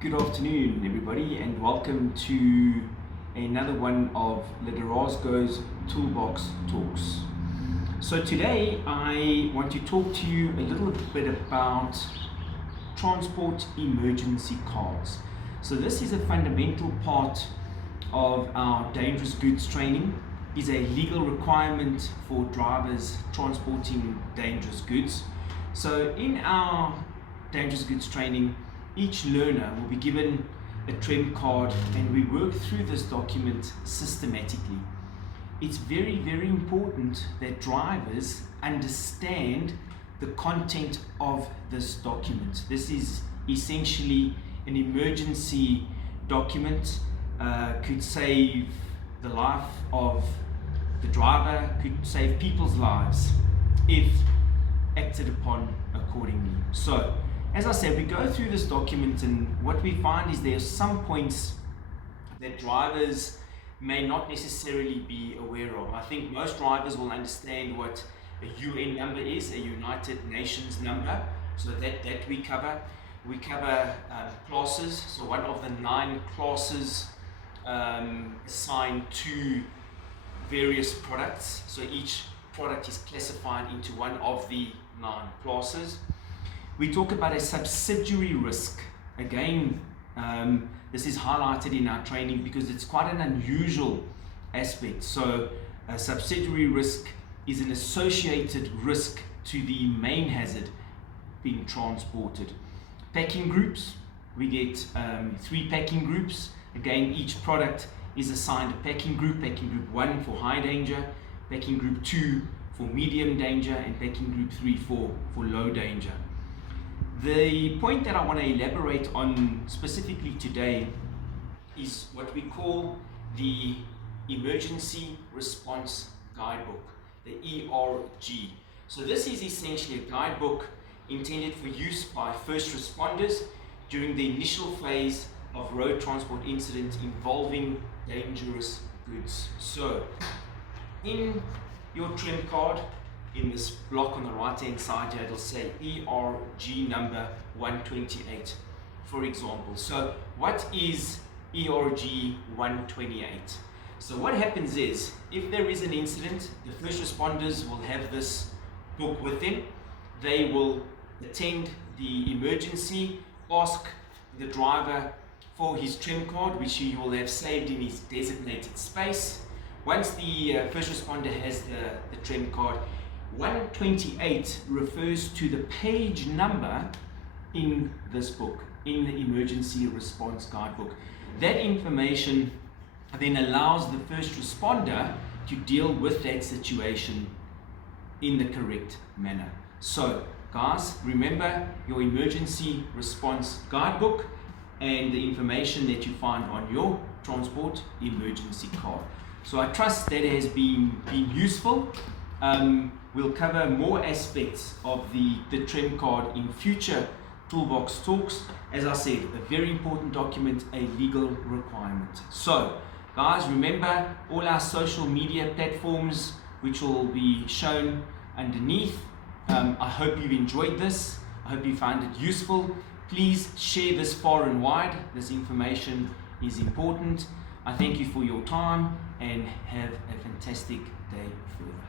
Good afternoon, everybody, and welcome to another one of Liderazgo's Toolbox Talks. So today I want to talk to you a little bit about transport emergency cards. So this is a fundamental part of our dangerous goods training. Is a legal requirement for drivers transporting dangerous goods. So in our dangerous goods training, each learner will be given a Trem card and we work through this document systematically. It's very, very important that drivers understand the content of this document. This is essentially an emergency document, could save the life of the driver, could save people's lives if acted upon accordingly. So, as I said, we go through this document and what we find is there are some points that drivers may not necessarily be aware of. I think most drivers will understand what a UN number is, a United Nations number, so that we cover. We cover classes, so one of the 9 classes assigned to various products. So each product is classified into one of the 9 classes. We talk about a subsidiary risk. Again, this is highlighted in our training because it's quite an unusual aspect. So a subsidiary risk is an associated risk to the main hazard being transported. Packing groups, we get 3 packing groups. Again, each product is assigned a packing group 1 for high danger, packing group 2 for medium danger, and packing group 3 for low danger. The point that I want to elaborate on specifically today is what we call the Emergency Response Guidebook, the ERG. So this is essentially a guidebook intended for use by first responders during the initial phase of road transport incident involving dangerous goods. So in your Trem card, in this block on the right hand side here, it'll say ERG number 128, for example. So what is ERG 128? So what happens is, if there is an incident, the first responders will have this book with them. They will attend the emergency, ask the driver for his Trem card, which he will have saved in his designated space. Once the first responder has the Trem card, 128 refers to the page number in this book, in the Emergency Response Guidebook. That information then allows the first responder to deal with that situation in the correct manner. So, guys, remember your Emergency Response Guidebook and the information that you find on your transport emergency card. So I trust that has been useful. We'll cover more aspects of the Trem card in future Toolbox talks. As I said, a very important document, a legal requirement. So, guys, remember all our social media platforms, which will be shown underneath. I hope you've enjoyed this. I hope you found it useful. Please share this far and wide. This information is important. I thank you for your time and have a fantastic day further.